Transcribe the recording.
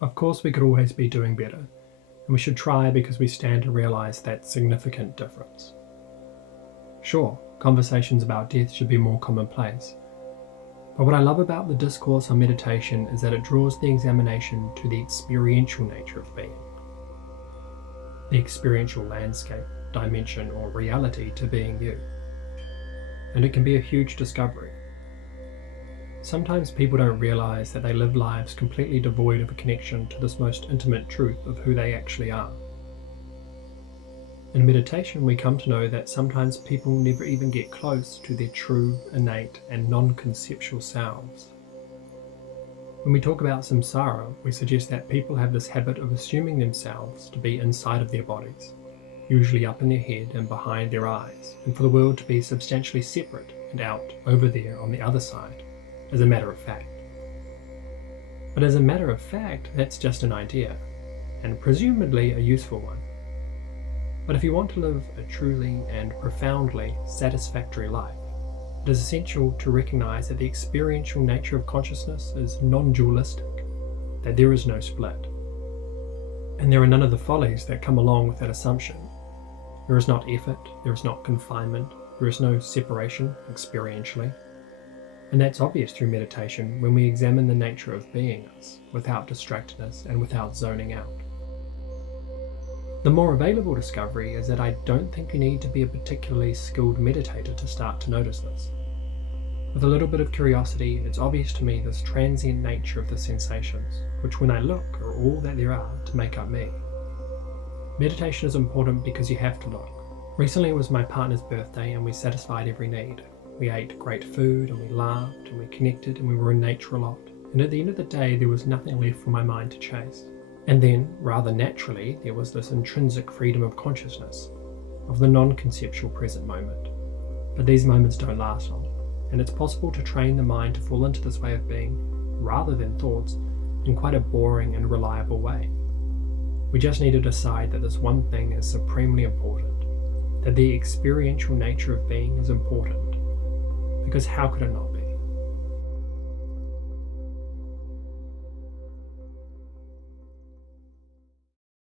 Of course, we could always be doing better, and we should try because we stand to realise that significant difference. Sure, conversations about death should be more commonplace, but what I love about the discourse on meditation is that it draws the examination to the experiential nature of being, the experiential landscape, dimension, or reality to being you. And it can be a huge discovery. Sometimes people don't realise that they live lives completely devoid of a connection to this most intimate truth of who they actually are. In meditation, we come to know that sometimes people never even get close to their true, innate, and non-conceptual selves. When we talk about samsara, we suggest that people have this habit of assuming themselves to be inside of their bodies, usually up in their head and behind their eyes, and for the world to be substantially separate and out over there on the other side, as a matter of fact. But as a matter of fact, that's just an idea, and presumably a useful one. But if you want to live a truly and profoundly satisfactory life, it is essential to recognize that the experiential nature of consciousness is non-dualistic, that there is no split. And there are none of the follies that come along with that assumption. There is not effort, there is not confinement, there is no separation experientially. And that's obvious through meditation when we examine the nature of beingness, without distractedness and without zoning out. The more available discovery is that I don't think you need to be a particularly skilled meditator to start to notice this. With a little bit of curiosity, it's obvious to me this transient nature of the sensations, which when I look are all that there are to make up me. Meditation is important because you have to look. Recently it was my partner's birthday and we satisfied every need. We ate great food and we laughed and we connected and we were in nature a lot. And at the end of the day there was nothing left for my mind to chase. And then, rather naturally, there was this intrinsic freedom of consciousness, of the non-conceptual present moment. But these moments don't last long, and it's possible to train the mind to fall into this way of being, rather than thoughts, in quite a boring and reliable way. We just need to decide that this one thing is supremely important, that the experiential nature of being is important, because how could it not be?